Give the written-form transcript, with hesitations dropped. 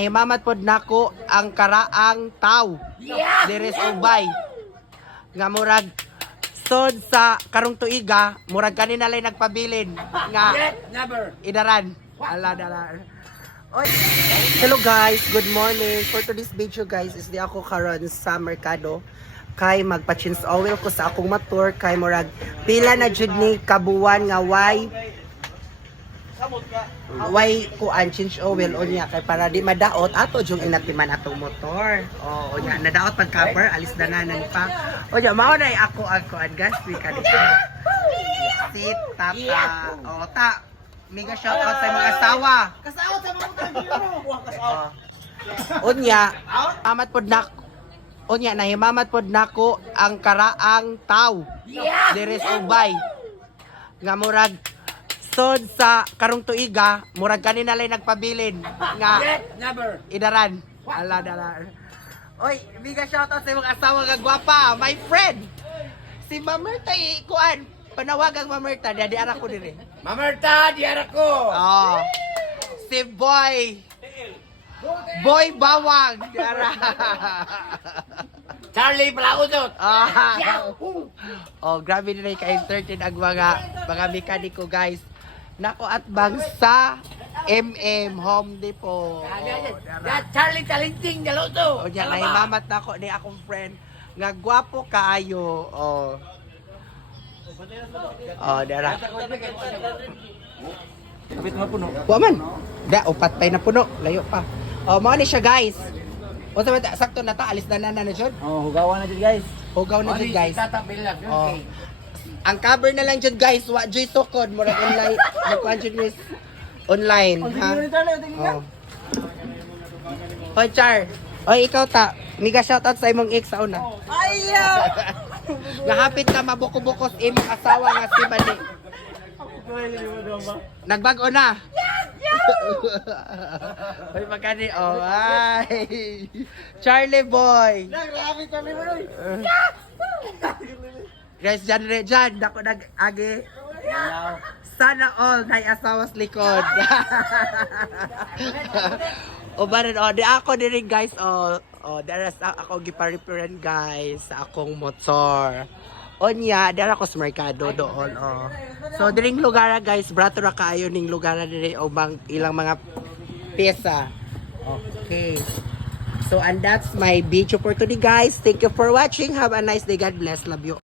Himamat pod nako ang karaang taw. There is ubay. Nga murag sod sa karong tuiga, murag kanina lay nagpabilin nga Never. idaran. Ala dala. Oy. Hello guys, good morning. For today's video guys is di ako karon sa merkado kay magpa-change oil ko sa akong motor kay murag pila na jud ni kabuwan nga why ko an change oil o niya kay para di madaot ato jung inatiman atong motor. O niya nadaot pag cover alis na nanan pa. O niya mao na ako ang gas ka dito. Sit tata. O ta mega shout out sa mga asawa. Kasawa sa mga utang. Buwang kasawa. O niya amat pod nak. O niya nahimamat pod nako ang karaang taw. There is ubay. Nga murag sod sa karong tuiga, murag kanina lay nagpabilin nga Never. idaran. Ala dala. Oy, biga shoutout sa imong asawa nga gwapa, my friend. Si Mamerta kuan, panawagang Mamerta, di ara ko diri. Mamerta, diara ko. Oh. Si Boy Bawang, di ara. Charlie Palaudot. Oh, grabe nila ka-entertain ang mga mekaniko guys. Nako at bang sa Home Depot. Charlie Talinting Daluto. O diyan ay mamat nako ni akong friend nga gwapo kaayo. Oh. Oh, dara. Kapit mo puno. Wa man. Da upat pay na puno, layo pa. Oh, mao ni siya guys. O sa sakto na ta alis na jud. Oh, hugawan na dyan guys. Hugaw na jud guys. Tatabil lang. Oh. Ang cover na lang jud guys, wa joy tukod murag online. Nagkuan jud guys. Online, ha? Oh. Hoy Char. Oy ikaw ta. Miga shoutout sa imong ex sa una. Ayaw! Gahapit ka mabuko-bukos imong asawa nga si Bali. Nagbago na. Hoy magani oh ay. Charlie boy. Grabe Charlie boy. Guys, dyan, ako nag-agi. Sana all na asawas likod. O ba rin, di ako din guys, daras ako giparipiran guys sa akong motor. O niya, dara ako sa merkado doon, So, diring lugar guys, brato ra kayo ning lugar din o bang ilang mga pyesa. Okay. So, and that's my video for today guys. Thank you for watching. Have a nice day. God bless. Love you.